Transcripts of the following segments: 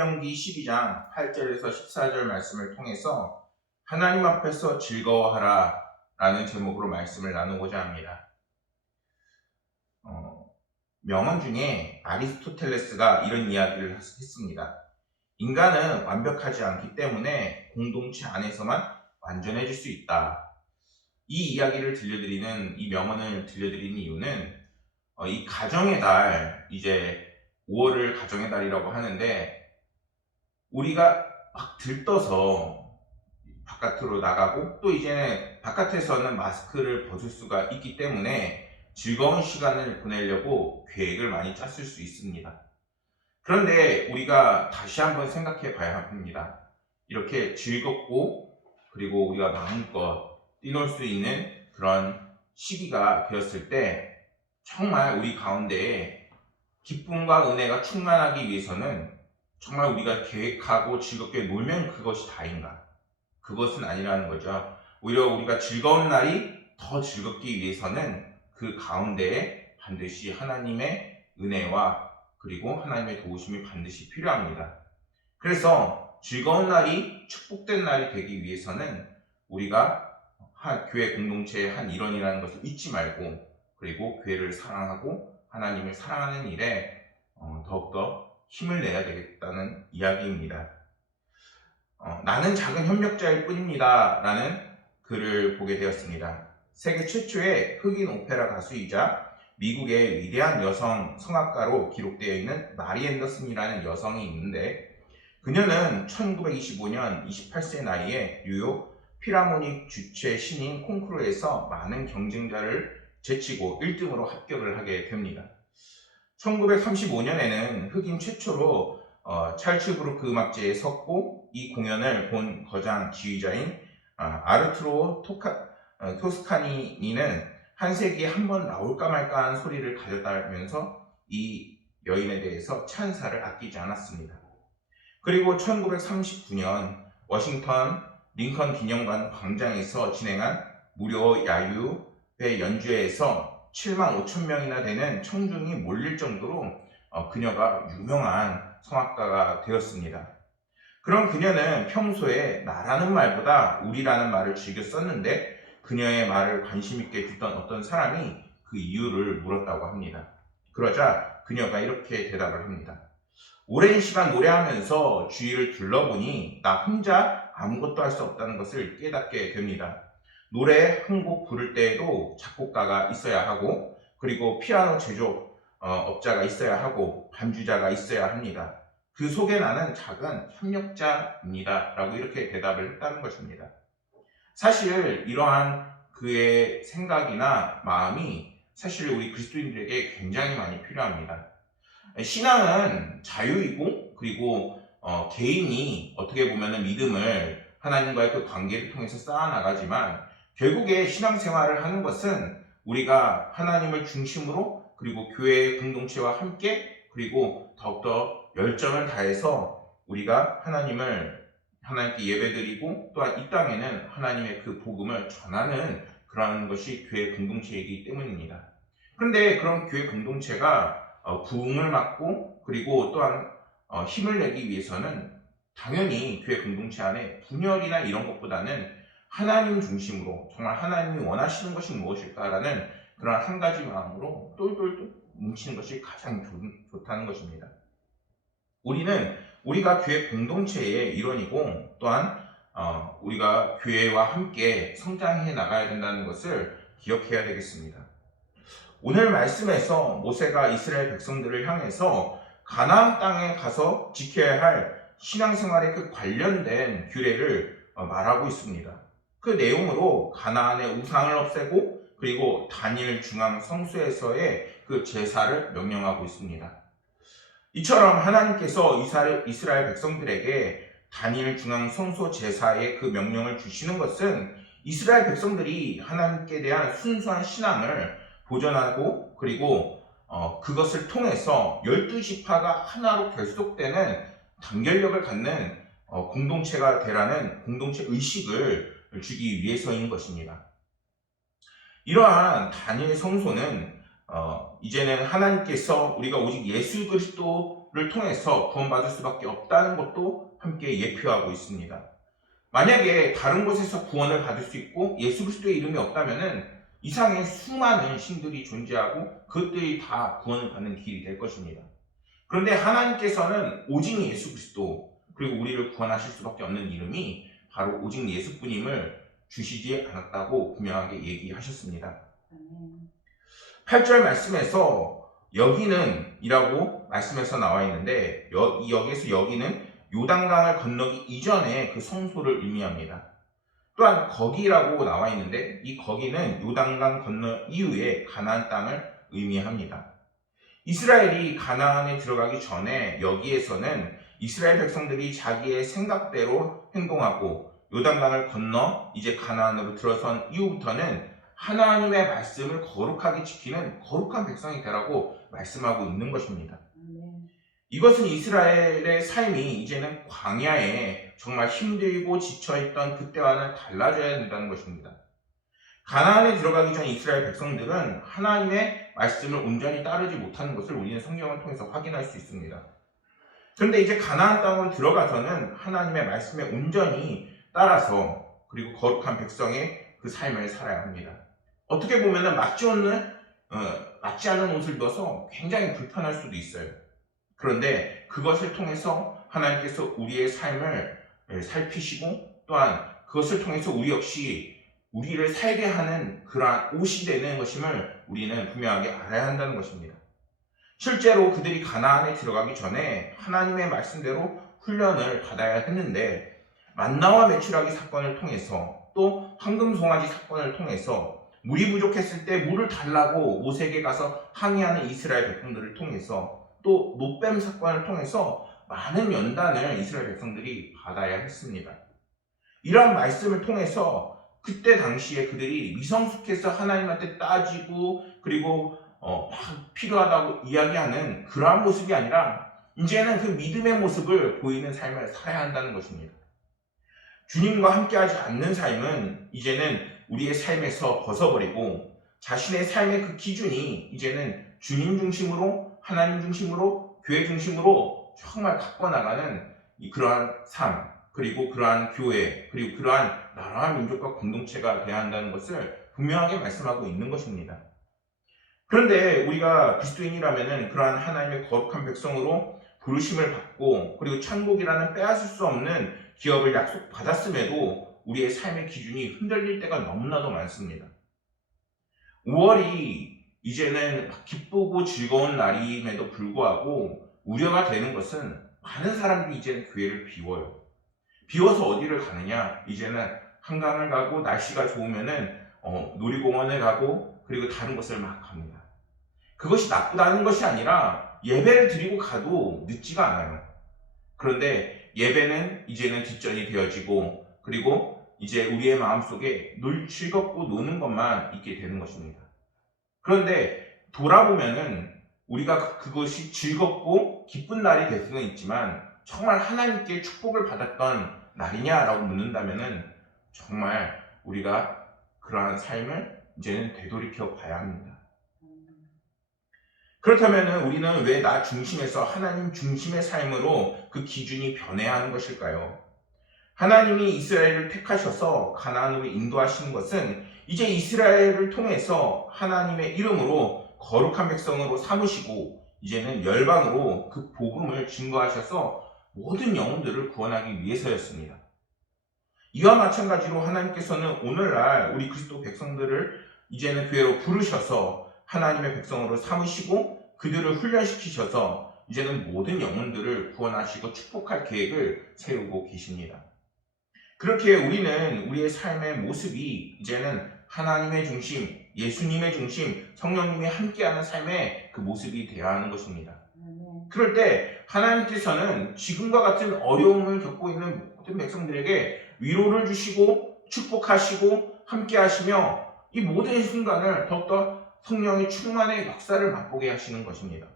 신명기 12장 8절에서 14절 말씀을 통해서 하나님 앞에서 즐거워하라 라는 제목으로 말씀을 나누고자 합니다. 명언 중에 아리스토텔레스가 이런 이야기를 했습니다. 인간은 완벽하지 않기 때문에 공동체 안에서만 완전해질 수 있다. 이 이야기를 들려드리는, 이 명언을 들려드리는 이유는 이 가정의 달, 이제 5월을 가정의 달이라고 하는데, 우리가 막 들떠서 바깥으로 나가고 또 이제는 바깥에서는 마스크를 벗을 수가 있기 때문에 즐거운 시간을 보내려고 계획을 많이 짰을 수 있습니다. 그런데 우리가 다시 한번 생각해 봐야 합니다. 이렇게 즐겁고 그리고 우리가 마음껏 뛰놀 수 있는 그런 시기가 되었을 때 정말 우리 가운데에 기쁨과 은혜가 충만하기 위해서는 정말 우리가 계획하고 즐겁게 놀면 그것이 다인가? 그것은 아니라는 거죠. 오히려 우리가 즐거운 날이 더 즐겁기 위해서는 그 가운데에 반드시 하나님의 은혜와 그리고 하나님의 도우심이 반드시 필요합니다. 그래서 즐거운 날이 축복된 날이 되기 위해서는 우리가 교회 공동체의 한 일원이라는 것을 잊지 말고, 그리고 교회를 사랑하고 하나님을 사랑하는 일에 더욱더 힘을 내야 되겠다는 이야기입니다. 나는 작은 협력자일 뿐입니다 라는 글을 보게 되었습니다. 세계 최초의 흑인 오페라 가수이자 미국의 위대한 여성 성악가로 기록되어 있는 마리 앤더슨이라는 여성이 있는데, 그녀는 1925년 28세 나이에 뉴욕 필하모닉 주최 신인 콩쿠르에서 많은 경쟁자를 제치고 1등으로 합격을 하게 됩니다. 1935년에는 흑인 최초로 찰츠부르크 음악제에 섰고, 이 공연을 본 거장 지휘자인 아르투로 토스카니니는 한 세기에 한 번 나올까 말까 하는 소리를 가졌다면서 이 여인에 대해서 찬사를 아끼지 않았습니다. 그리고 1939년 워싱턴 링컨 기념관 광장에서 진행한 무료 야유회 연주회에서 7만 5천 명이나 되는 청중이 몰릴 정도로 그녀가 유명한 성악가가 되었습니다. 그런 그녀는 평소에 나라는 말보다 우리라는 말을 즐겨 썼는데, 그녀의 말을 관심 있게 듣던 어떤 사람이 그 이유를 물었다고 합니다. 그러자 그녀가 이렇게 대답을 합니다. 오랜 시간 노래하면서 주위를 둘러보니 나 혼자 아무것도 할 수 없다는 것을 깨닫게 됩니다. 노래 한 곡 부를 때에도 작곡가가 있어야 하고, 그리고 피아노 제조업자가 있어야 하고, 반주자가 있어야 합니다. 그 속에 나는 작은 협력자입니다 라고 이렇게 대답을 했다는 것입니다. 사실 이러한 그의 생각이나 마음이 사실 우리 그리스도인들에게 굉장히 많이 필요합니다. 신앙은 자유이고, 그리고 개인이 어떻게 보면 믿음을 하나님과의 그 관계를 통해서 쌓아나가지만, 결국에 신앙생활을 하는 것은 우리가 하나님을 중심으로, 그리고 교회의 공동체와 함께, 그리고 더욱더 열정을 다해서 우리가 하나님께 예배드리고, 또한 이 땅에는 하나님의 그 복음을 전하는 그러한 것이 교회 공동체이기 때문입니다. 그런데 그런 교회 공동체가 부흥을 막고, 그리고 또한 힘을 내기 위해서는 당연히 교회 공동체 안에 분열이나 이런 것보다는 하나님 중심으로 정말 하나님이 원하시는 것이 무엇일까라는 그런 한 가지 마음으로 똘똘똘 뭉치는 것이 가장 좋다는 것입니다. 우리가 교회 공동체의 일원이고, 또한 우리가 교회와 함께 성장해 나가야 된다는 것을 기억해야 되겠습니다. 오늘 말씀에서 모세가 이스라엘 백성들을 향해서 가나안 땅에 가서 지켜야 할 신앙생활에 그 관련된 규례를 말하고 있습니다. 그 내용으로 가나안의 우상을 없애고, 그리고 단일 중앙 성소에서의 그 제사를 명령하고 있습니다. 이처럼 하나님께서 이스라엘 백성들에게 단일 중앙 성소 제사의 그 명령을 주시는 것은 이스라엘 백성들이 하나님께 대한 순수한 신앙을 보존하고, 그리고 그것을 통해서 12지파가 하나로 결속되는 단결력을 갖는 공동체가 되라는 공동체 의식을 주기 위해서인 것입니다. 이러한 단일 성소는 이제는 하나님께서 우리가 오직 예수 그리스도 그리스도를 통해서 구원받을 수밖에 없다는 것도 함께 예표하고 있습니다. 만약에 다른 곳에서 구원을 받을 수 있고 예수 그리스도의 이름이 없다면은 이상의 수많은 신들이 존재하고 그것들이 다 구원을 받는 길이 될 것입니다. 그런데 하나님께서는 오직 예수 그리스도 그리고 우리를 구원하실 수밖에 없는 이름이 바로 오직 예수뿐임을 주시지 않았다고 분명하게 얘기하셨습니다. 8절 말씀에서 여기는 이라고 말씀에서 나와 있는데 여기에서 여기는 요단강을 건너기 이전에 그 성소를 의미합니다. 또한 거기라고 나와 있는데 이 거기는 요단강 건너 이후에 가나안 땅을 의미합니다. 이스라엘이 가나안에 들어가기 전에 여기에서는 이스라엘 백성들이 자기의 생각대로 행동하고 요단강을 건너 이제 가나안으로 들어선 이후부터는 하나님의 말씀을 거룩하게 지키는 거룩한 백성이 되라고 말씀하고 있는 것입니다. 이것은 이스라엘의 삶이 이제는 광야에 정말 힘들고 지쳐있던 그때와는 달라져야 된다는 것입니다. 가나안에 들어가기 전 이스라엘 백성들은 하나님의 말씀을 온전히 따르지 못하는 것을 우리는 성경을 통해서 확인할 수 있습니다. 그런데 이제 가나안 땅으로 들어가서는 하나님의 말씀에 온전히 따라서 그리고 거룩한 백성의 그 삶을 살아야 합니다. 어떻게 보면 맞지 않는 옷을 입어서 굉장히 불편할 수도 있어요. 그런데 그것을 통해서 하나님께서 우리의 삶을 살피시고 또한 그것을 통해서 우리 역시 우리를 살게 하는 그러한 옷이 되는 것임을 우리는 분명하게 알아야 한다는 것입니다. 실제로 그들이 가나안에 들어가기 전에 하나님의 말씀대로 훈련을 받아야 했는데 만나와 메추라기 사건을 통해서 또 황금 송아지 사건을 통해서 물이 부족했을 때 물을 달라고 모세에게 가서 항의하는 이스라엘 백성들을 통해서 또 노뱀 사건을 통해서 많은 연단을 이스라엘 백성들이 받아야 했습니다. 이러한 말씀을 통해서 그때 당시에 그들이 미성숙해서 하나님한테 따지고 그리고 막 필요하다고 이야기하는 그러한 모습이 아니라 이제는 그 믿음의 모습을 보이는 삶을 살아야 한다는 것입니다. 주님과 함께하지 않는 삶은 이제는 우리의 삶에서 벗어버리고 자신의 삶의 그 기준이 이제는 주님 중심으로 하나님 중심으로 교회 중심으로 정말 바꿔나가는 그러한 삶 그리고 그러한 교회 그리고 그러한 나라와 민족과 공동체가 되어야 한다는 것을 분명하게 말씀하고 있는 것입니다. 그런데 우리가 그리스도인이라면 그러한 하나님의 거룩한 백성으로 부르심을 받고 그리고 천국이라는 빼앗을 수 없는 기업을 약속받았음에도 우리의 삶의 기준이 흔들릴 때가 너무나도 많습니다. 5월이 이제는 기쁘고 즐거운 날임에도 불구하고 우려가 되는 것은 많은 사람들이 이제는 교회를 비워요. 비워서 어디를 가느냐? 이제는 한강을 가고 날씨가 좋으면은 놀이공원을 가고 그리고 다른 곳을 막 갑니다. 그것이 나쁘다는 것이 아니라 예배를 드리고 가도 늦지가 않아요. 그런데 예배는 이제는 뒷전이 되어지고 그리고 이제 우리의 마음속에 즐겁고 노는 것만 있게 되는 것입니다. 그런데 돌아보면은 우리가 그것이 즐겁고 기쁜 날이 될 수는 있지만 정말 하나님께 축복을 받았던 날이냐라고 묻는다면은 정말 우리가 그러한 삶을 이제는 되돌이켜 봐야 합니다. 그렇다면 우리는 왜 나 중심에서 하나님 중심의 삶으로 그 기준이 변해야 하는 것일까요? 하나님이 이스라엘을 택하셔서 가나안으로 인도하시는 것은 이제 이스라엘을 통해서 하나님의 이름으로 거룩한 백성으로 삼으시고 이제는 열방으로 그 복음을 증거하셔서 모든 영혼들을 구원하기 위해서였습니다. 이와 마찬가지로 하나님께서는 오늘날 우리 그리스도 백성들을 이제는 교회로 부르셔서 하나님의 백성으로 삼으시고 그들을 훈련시키셔서 이제는 모든 영혼들을 구원하시고 축복할 계획을 세우고 계십니다. 그렇게 우리는 우리의 삶의 모습이 이제는 하나님의 중심, 예수님의 중심, 성령님이 함께하는 삶의 그 모습이 되어야 하는 것입니다. 그럴 때 하나님께서는 지금과 같은 어려움을 겪고 있는 모든 백성들에게 위로를 주시고 축복하시고 함께하시며 이 모든 순간을 더욱더 성령의 충만의 역사를 맛보게 하시는 것입니다.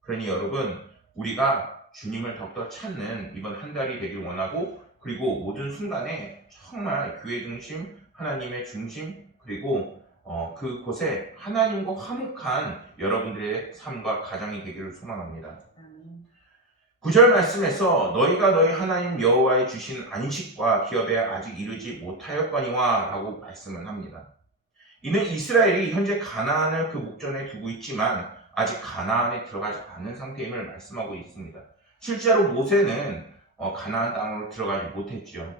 그러니 여러분, 우리가 주님을 더욱더 찾는 이번 한 달이 되길 원하고 그리고 모든 순간에 정말 교회 중심, 하나님의 중심 그리고 그곳에 하나님과 화목한 여러분들의 삶과 가정이 되기를 소망합니다. 9절 말씀에서 너희가 너희 하나님 여호와의 주신 안식과 기업에 아직 이르지 못하였거니와 라고 말씀을 합니다. 이는 이스라엘이 현재 가나안을 그 목전에 두고 있지만 아직 가나안에 들어가지 않은 상태임을 말씀하고 있습니다. 실제로 모세는 가나안 땅으로 들어가지 못했죠.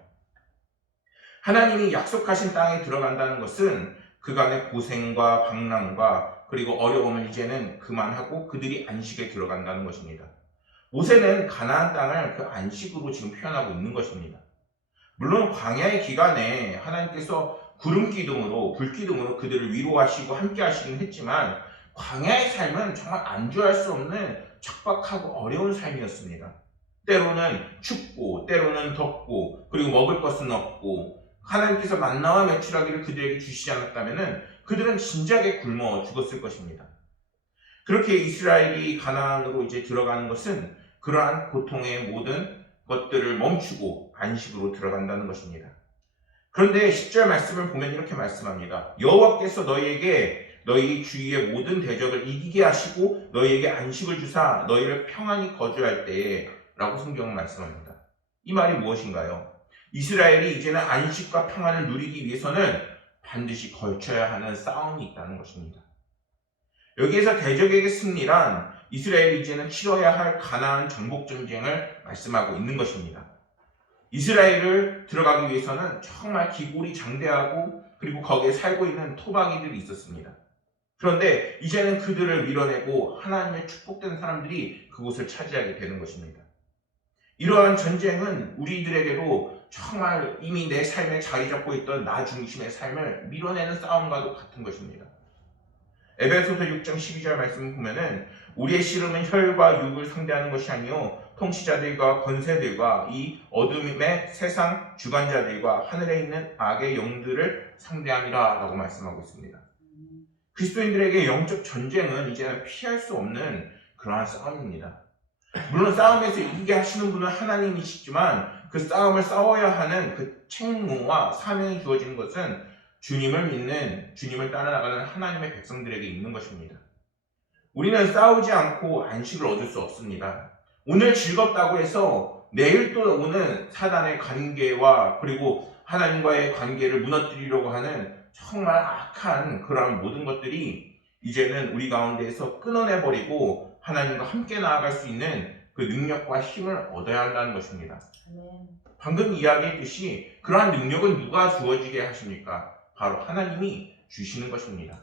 하나님이 약속하신 땅에 들어간다는 것은 그간의 고생과 방랑과 그리고 어려움을 이제는 그만하고 그들이 안식에 들어간다는 것입니다. 모세는 가나안 땅을 그 안식으로 지금 표현하고 있는 것입니다. 물론 광야의 기간에 하나님께서 구름 기둥으로 불 기둥으로 그들을 위로하시고 함께 하시긴 했지만 광야의 삶은 정말 안주할 수 없는 척박하고 어려운 삶이었습니다. 때로는 춥고 때로는 덥고 그리고 먹을 것은 없고 하나님께서 만나와 메추라기를 그들에게 주시지 않았다면 그들은 진작에 굶어 죽었을 것입니다. 그렇게 이스라엘이 가나안으로 이제 들어가는 것은 그러한 고통의 모든 것들을 멈추고 안식으로 들어간다는 것입니다. 그런데 10절 말씀을 보면 이렇게 말씀합니다. 여호와께서 너희에게 너희 주위의 모든 대적을 이기게 하시고 너희에게 안식을 주사 너희를 평안히 거주할 때에 라고 성경은 말씀합니다. 이 말이 무엇인가요? 이스라엘이 이제는 안식과 평안을 누리기 위해서는 반드시 걸쳐야 하는 싸움이 있다는 것입니다. 여기에서 대적에게 승리란 이스라엘이 이제는 치러야 할 가나안 정복 전쟁을 말씀하고 있는 것입니다. 이스라엘을 들어가기 위해서는 정말 기골이 장대하고 그리고 거기에 살고 있는 토박이들이 있었습니다. 그런데 이제는 그들을 밀어내고 하나님의 축복된 사람들이 그곳을 차지하게 되는 것입니다. 이러한 전쟁은 우리들에게도 정말 이미 내 삶에 자리 잡고 있던 나 중심의 삶을 밀어내는 싸움과도 같은 것입니다. 에베소서 6장 12절 말씀을 보면은 우리의 씨름은 혈과 육을 상대하는 것이 아니요 통치자들과 권세들과 이 어둠의 세상 주관자들과 하늘에 있는 악의 영들을 상대함이라 라고 말씀하고 있습니다. 그리스도인들에게 영적 전쟁은 이제는 피할 수 없는 그러한 싸움입니다. 물론 싸움에서 이기게 하시는 분은 하나님이시지만 그 싸움을 싸워야 하는 그 책무와 사명이 주어지는 것은 주님을 믿는, 주님을 따라나가는 하나님의 백성들에게 있는 것입니다. 우리는 싸우지 않고 안식을 얻을 수 없습니다. 오늘 즐겁다고 해서 내일 또 오는 사단의 관계와 그리고 하나님과의 관계를 무너뜨리려고 하는 정말 악한 그러한 모든 것들이 이제는 우리 가운데에서 끊어내버리고 하나님과 함께 나아갈 수 있는 그 능력과 힘을 얻어야 한다는 것입니다. 방금 이야기했듯이 그러한 능력은 누가 주어지게 하십니까? 바로 하나님이 주시는 것입니다.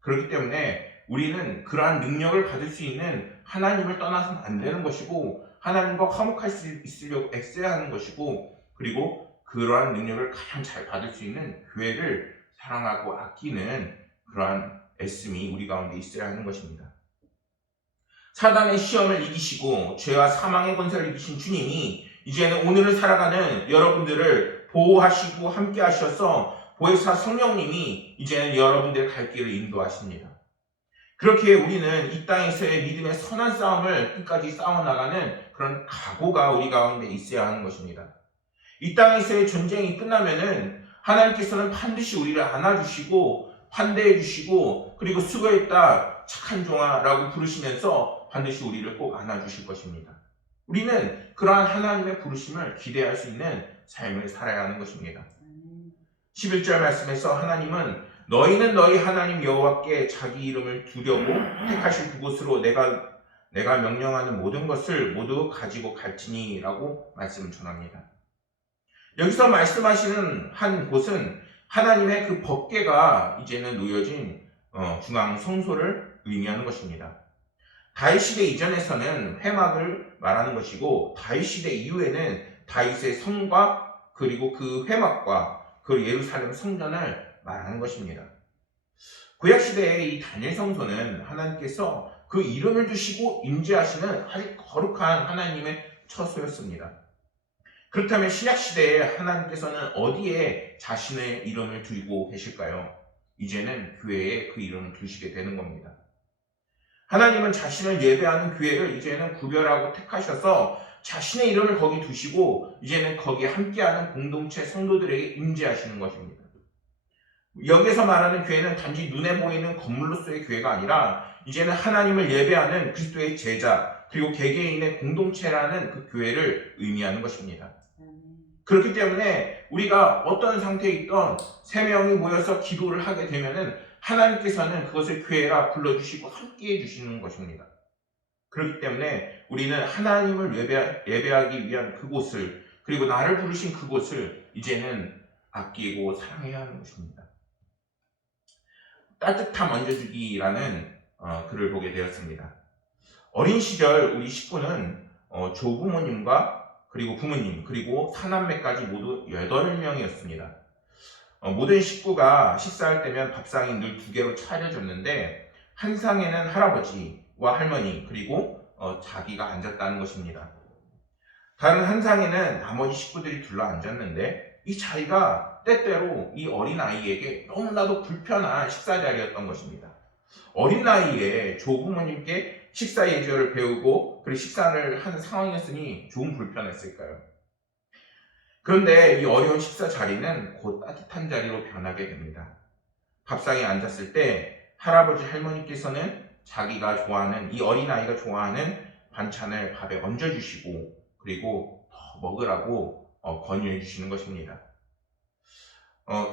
그렇기 때문에 우리는 그러한 능력을 받을 수 있는 하나님을 떠나서는 안 되는 것이고 하나님과 화목할 수 있으려고 애써야 하는 것이고 그리고 그러한 능력을 가장 잘 받을 수 있는 교회를 사랑하고 아끼는 그러한 애씀이 우리 가운데 있어야 하는 것입니다. 사단의 시험을 이기시고 죄와 사망의 권세를 이기신 주님이 이제는 오늘을 살아가는 여러분들을 보호하시고 함께 하셔서 보혜사 성령님이 이제는 여러분들의 갈 길을 인도하십니다. 그렇게 우리는 이 땅에서의 믿음의 선한 싸움을 끝까지 싸워나가는 그런 각오가 우리 가운데 있어야 하는 것입니다. 이 땅에서의 전쟁이 끝나면은 하나님께서는 반드시 우리를 안아주시고 환대해주시고 그리고 수고했다 착한 종아라고 부르시면서 반드시 우리를 꼭 안아주실 것입니다. 우리는 그러한 하나님의 부르심을 기대할 수 있는 삶을 살아야 하는 것입니다. 11절 말씀에서 하나님은 너희는 너희 하나님 여호와께 자기 이름을 두려고 택하실 그곳으로 내가 명령하는 모든 것을 모두 가지고 갈지니 라고 말씀을 전합니다. 여기서 말씀하시는 한 곳은 하나님의 그 법궤가 이제는 놓여진 중앙 성소를 의미하는 것입니다. 다윗 시대 이전에서는 회막을 말하는 것이고 다윗 시대 이후에는 다윗의 성과 그리고 그 회막과 그 예루살렘 성전을 말하는 것입니다. 구약 시대의 이 다니엘 성소는 하나님께서 그 이름을 두시고 임재하시는 아주 거룩한 하나님의 처소였습니다. 그렇다면 신약 시대에 하나님께서는 어디에 자신의 이름을 두고 계실까요? 이제는 교회에 그 이름을 두시게 되는 겁니다. 하나님은 자신을 예배하는 교회를 이제는 구별하고 택하셔서 자신의 이름을 거기 두시고 이제는 거기에 함께하는 공동체 성도들에게 임재하시는 것입니다. 여기서 말하는 교회는 단지 눈에 보이는 건물로서의 교회가 아니라 이제는 하나님을 예배하는 그리스도의 제자, 그리고 개개인의 공동체라는 그 교회를 의미하는 것입니다. 그렇기 때문에 우리가 어떤 상태에 있던 3명이 모여서 기도를 하게 되면은 하나님께서는 그것을 교회라 불러주시고 함께 해주시는 것입니다. 그렇기 때문에 우리는 하나님을 예배하기 위한 그곳을, 그리고 나를 부르신 그곳을 이제는 아끼고 사랑해야 하는 것입니다. 따뜻함 얹어주기라는 글을 보게 되었습니다. 어린 시절 우리 식구는 조부모님과 그리고 부모님, 그리고 사남매까지 모두 8명이었습니다. 모든 식구가 식사할 때면 밥상이 늘 2개로 차려졌는데 한 상에는 할아버지와 할머니, 그리고 자기가 앉았다는 것입니다. 다른 한 상에는 나머지 식구들이 둘러 앉았는데 이 자리가 때때로 이 어린아이에게 너무나도 불편한 식사 자리였던 것입니다. 어린 나이에 조부모님께 식사 예절을 배우고 그리고 식사를 하는 상황이었으니 좀 불편했을까요? 그런데 이 어려운 식사 자리는 곧 따뜻한 자리로 변하게 됩니다. 밥상에 앉았을 때 할아버지 할머니께서는 자기가 좋아하는, 이 어린아이가 좋아하는 반찬을 밥에 얹어주시고 그리고 더 먹으라고 권유해 주시는 것입니다.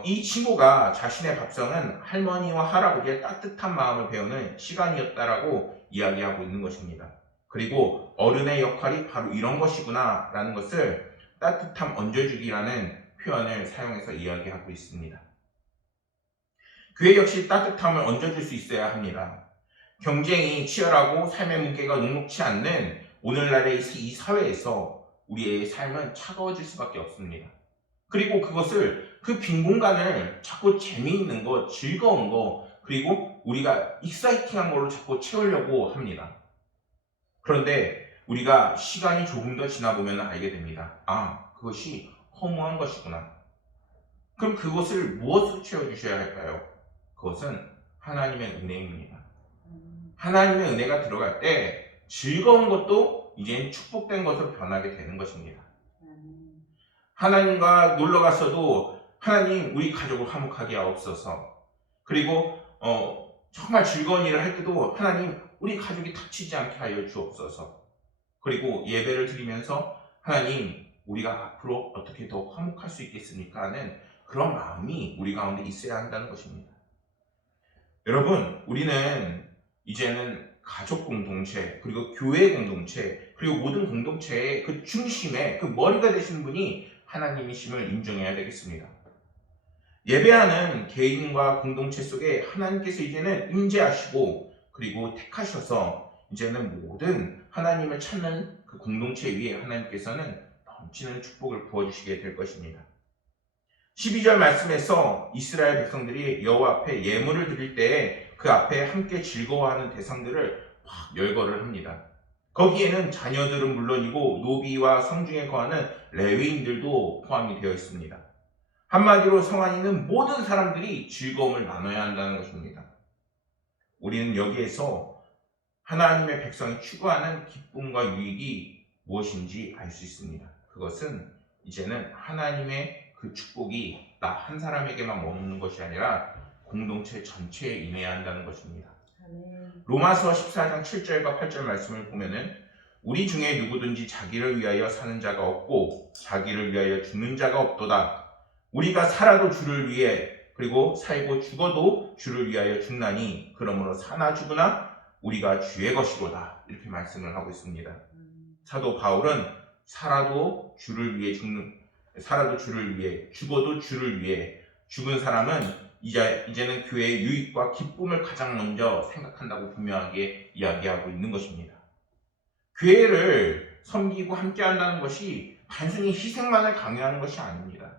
이 친구가 자신의 밥상은 할머니와 할아버지의 따뜻한 마음을 배우는 시간이었다라고 이야기하고 있는 것입니다. 그리고 어른의 역할이 바로 이런 것이구나 라는 것을 따뜻함 얹어주기라는 표현을 사용해서 이야기하고 있습니다. 교회 역시 따뜻함을 얹어줄 수 있어야 합니다. 경쟁이 치열하고 삶의 무게가 녹록치 않는 오늘날의 이 사회에서 우리의 삶은 차가워질 수밖에 없습니다. 그리고 그 빈 공간을 자꾸 재미있는 것, 즐거운 것, 그리고 우리가 익사이팅한 걸로 자꾸 채우려고 합니다. 그런데 우리가 시간이 조금 더 지나보면 알게 됩니다. 그것이 허무한 것이구나. 그럼 그것을 무엇으로 채워주셔야 할까요? 그것은 하나님의 은혜입니다. 하나님의 은혜가 들어갈 때 즐거운 것도 이제는 축복된 것으로 변하게 되는 것입니다. 하나님과 놀러 갔어도 하나님 우리 가족을 화목하게 하옵소서. 그리고 정말 즐거운 일을 할 때도 하나님 우리 가족이 다치지 않게 하여 주옵소서. 그리고 예배를 드리면서 하나님 우리가 앞으로 어떻게 더 화목할 수 있겠습니까 하는 그런 마음이 우리 가운데 있어야 한다는 것입니다. 여러분, 우리는 이제는 가족 공동체, 그리고 교회 공동체, 그리고 모든 공동체의 그 중심에 그 머리가 되시는 분이 하나님이심을 인정해야 되겠습니다. 예배하는 개인과 공동체 속에 하나님께서 이제는 임재하시고 그리고 택하셔서 이제는 모든 하나님을 찾는 그 공동체 위에 하나님께서는 넘치는 축복을 부어주시게 될 것입니다. 12절 말씀에서 이스라엘 백성들이 여호와 앞에 예물을 드릴 때에 그 앞에 함께 즐거워하는 대상들을 막 열거를 합니다. 거기에는 자녀들은 물론이고 노비와 성중에 거하는 레위인들도 포함이 되어 있습니다. 한마디로 성안에는 모든 사람들이 즐거움을 나눠야 한다는 것입니다. 우리는 여기에서 하나님의 백성이 추구하는 기쁨과 유익이 무엇인지 알 수 있습니다. 그것은 이제는 하나님의 그 축복이 나 한 사람에게만 머무는 것이 아니라 공동체 전체에 임해야 한다는 것입니다. 로마서 14장 7절과 8절 말씀을 보면은 우리 중에 누구든지 자기를 위하여 사는 자가 없고 자기를 위하여 죽는 자가 없도다. 우리가 살아도 주를 위해 그리고 살고 죽어도 주를 위하여 죽나니 그러므로 사나 죽으나 우리가 주의 것이로다. 이렇게 말씀을 하고 있습니다. 사도 바울은 살아도 주를 위해 죽어도 주를 위해 죽은 사람은 이제는 교회의 유익과 기쁨을 가장 먼저 생각한다고 분명하게 이야기하고 있는 것입니다. 교회를 섬기고 함께한다는 것이 단순히 희생만을 강요하는 것이 아닙니다.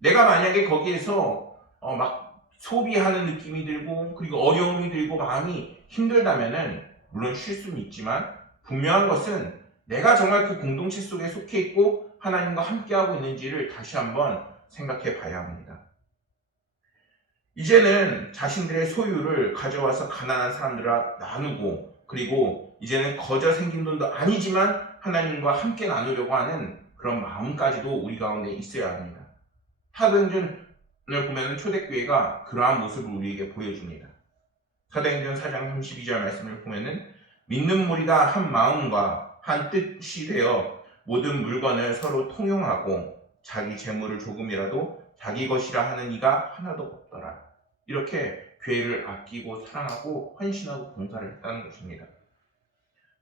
내가 만약에 거기에서 막 소비하는 느낌이 들고 그리고 어려움이 들고 마음이 힘들다면은 물론 쉴 수는 있지만 분명한 것은 내가 정말 그 공동체 속에 속해 있고 하나님과 함께하고 있는지를 다시 한번 생각해 봐야 합니다. 이제는 자신들의 소유를 가져와서 가난한 사람들과 나누고 그리고 이제는 거저 생긴 돈도 아니지만 하나님과 함께 나누려고 하는 그런 마음까지도 우리 가운데 있어야 합니다. 사도행전을 보면 초대교회가 그러한 모습을 우리에게 보여줍니다. 사도행전 4장 32절 말씀을 보면은 믿는 무리가 한 마음과 한 뜻이 되어 모든 물건을 서로 통용하고 자기 재물을 조금이라도 자기 것이라 하는 이가 하나도 없더라. 이렇게 교회를 아끼고 사랑하고 헌신하고 봉사를 했다는 것입니다.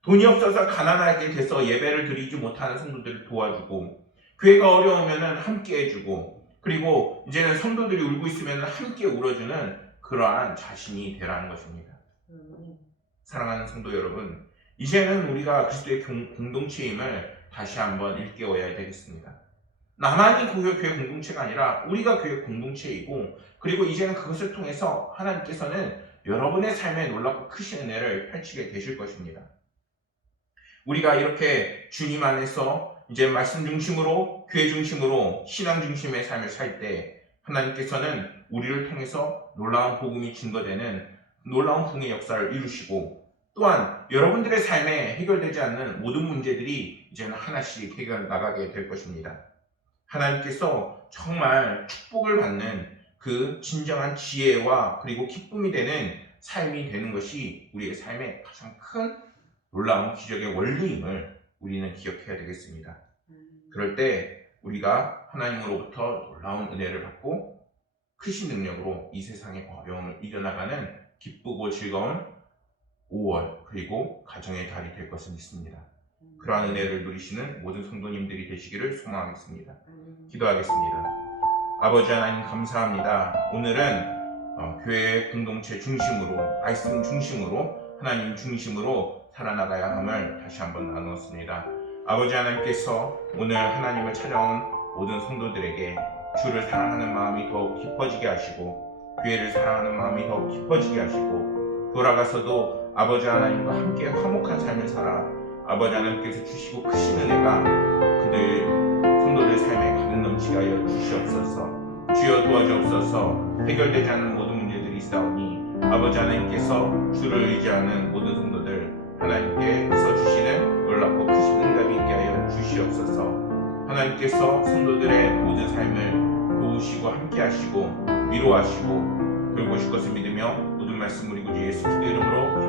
돈이 없어서 가난하게 돼서 예배를 드리지 못하는 성도들을 도와주고, 교회가 어려우면 함께 해주고, 그리고 이제는 성도들이 울고 있으면 함께 울어주는 그러한 자신이 되라는 것입니다. 사랑하는 성도 여러분, 이제는 우리가 그리스도의 공동체임을 다시 한번 일깨워야 되겠습니다. 나만이 교회 공동체가 아니라 우리가 교회 공동체이고, 그리고 이제는 그것을 통해서 하나님께서는 여러분의 삶에 놀랍고 크신 은혜를 펼치게 되실 것입니다. 우리가 이렇게 주님 안에서 이제 말씀 중심으로, 교회 중심으로, 신앙 중심의 삶을 살 때 하나님께서는 우리를 통해서 놀라운 복음이 증거되는 놀라운 부흥의 역사를 이루시고, 또한 여러분들의 삶에 해결되지 않는 모든 문제들이 이제는 하나씩 해결 나가게 될 것입니다. 하나님께서 정말 축복을 받는 그 진정한 지혜와 그리고 기쁨이 되는 삶이 되는 것이 우리의 삶의 가장 큰 놀라운 기적의 원리임을 우리는 기억해야 되겠습니다. 그럴 때 우리가 하나님으로부터 놀라운 은혜를 받고 크신 능력으로 이 세상의 어려움을 이겨나가는 기쁘고 즐거운 5월 그리고 가정의 달이 될 것을 믿습니다. 그러한 은혜를 누리시는 모든 성도님들이 되시기를 소망하겠습니다. 기도하겠습니다. 아버지 하나님 감사합니다. 오늘은 교회 공동체 중심으로, 말씀 중심으로, 하나님 중심으로 살아나가야 함을 다시 한번 나누었습니다. 아버지 하나님께서 오늘 하나님을 찾아온 모든 성도들에게 주를 사랑하는 마음이 더욱 깊어지게 하시고, 교회를 사랑하는 마음이 더욱 깊어지게 하시고, 돌아가서도 아버지 하나님과 함께 화목한 삶을 살아 아버지 하나님께서 주시고 크신 은혜가 그들 성도들 삶에 가득 넘치게 하여 주시옵소서. 주여 도와주옵소서. 해결되지 않는 모든 문제들이 있사오니 아버지 하나님께서 주를 의지하는 모든 성도들 하나님께서 주시는 놀랍고 크신 응답이 있게 하여 주시옵소서. 하나님께서 성도들의 모든 삶을 도우시고 함께 하시고 위로하시고 돌보실 것을 믿으며 모든 말씀 우리 구주 예수 그리스도 이름으로